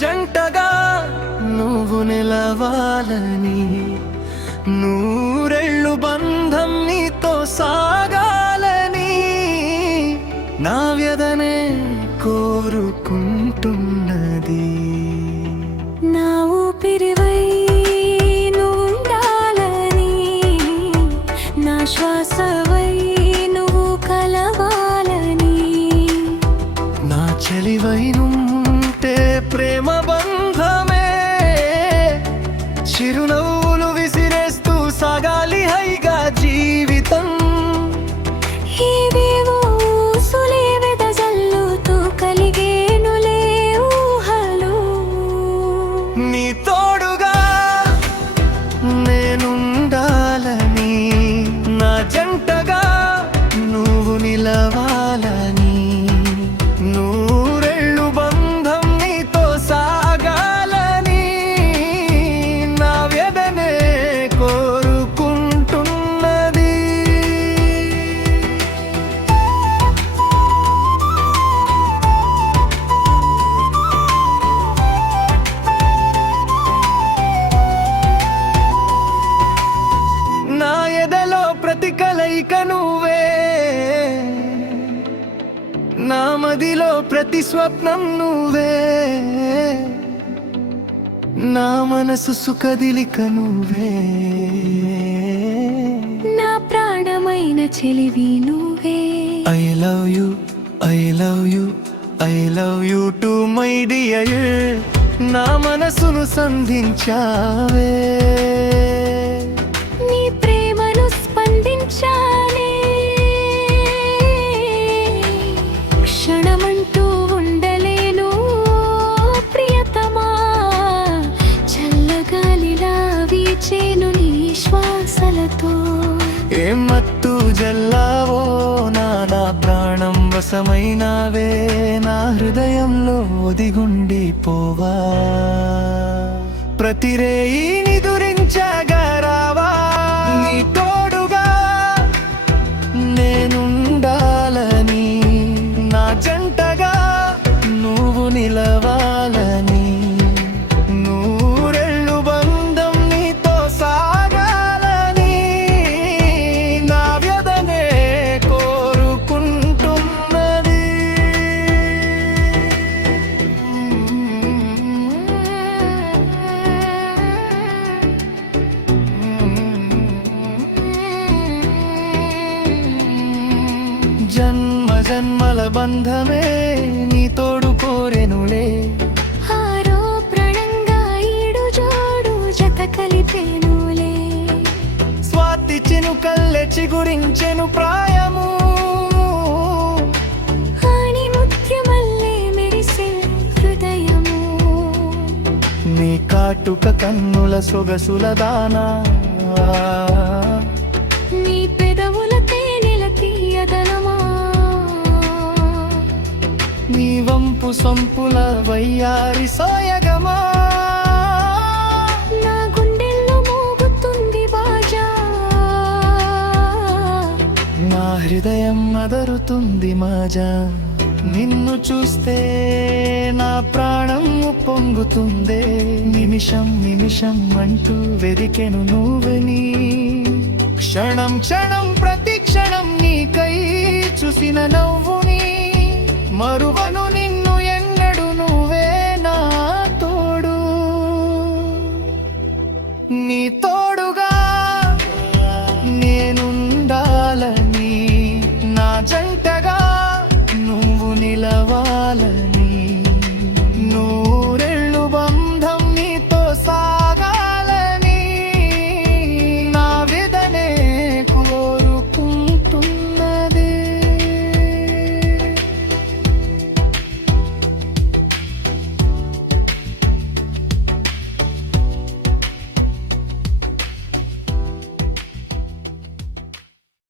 జంటగా నువ్వు నిలవాలని, నూరెళ్ళు బంధం నీతో సాగాలని నా వ్యధనే కోరుకుంటున్నది. నా ఊపిరివై నువ్వుండాలని, నా శ్వాసవై నువ్వు కలవాలని, నా చెలివై నుంటే ప్రేమ బంధమే చిరునవ్వులు విసిరేస్తూ సాగాలి హైగా జీవితం. ఏవేవో ఊసులే వెదజల్లుతూ కలిగేనులే ఊహలు, నీ తోడుగా నేనుండాలని, నా జంటగా నువ్వు నిలవాలని, నూరెళ్ళు బంధం నీతో సాగాలని నా వ్యధనే కోరుకుంటున్నది. నా ఎదలో ప్రతి కలయిక నువ్వే, నా మదిలో ప్రతి స్వప్నం నువ్వే, నా మనసు సుఖదిలిక నువ్వే, నా ప్రాణమైన చెలివి నువ్వే. I love you, I love you, I love you too my dear. నా మనసును సంధించావే, నీ ప్రేమను స్పందించాలే, క్షణమంటూ ఉండలేను ప్రియతమా, చల్లగాలిలా వీచేను నీ శ్వాసలతో. ఏ మత్తు జల్లావో నా ప్రాణం వశమైనావే, నా హృదయంలో ఒదిగుండిపోవా, ప్రతిరేయి నిదురించగరావా, నీ తోడుగా నేనుండాలని, నా జంటగా నువ్వు నిలవాలని, నూరెళ్ళు బంధం నీతో సాగాలని నా వ్యధనే కోరుకుంటున్నది. జన్మ జన్మల బంధమే నీ తోడు కోరెనులే, హారో ప్రణంగా ఈడు జోడు జత కలిపేనులే, స్వాతి చినుకల్లె చిగురించెను ప్రాయము, హాని ముత్యమల్లే మెరిసే హృదయము, నీ కాటుక కన్నుల సొగసుల దానా, నీ పెదవుల తేనెల తీయదనమా, నీ వంపు సొంపుల వయ్యారి సోయగమా, నా గుండెల్లో మోగుతుంది బాజా, నా హృదయం అదరుతుంది మాజా. నిన్ను చూస్తే నా ప్రాణం పొంగుతుందే, నిమిషం నిమిషం అంటూ వెదికెను నువ్వని, క్షణం క్షణం ప్రతి క్షణం నీకై చూసిన నవ్వుని మరువను.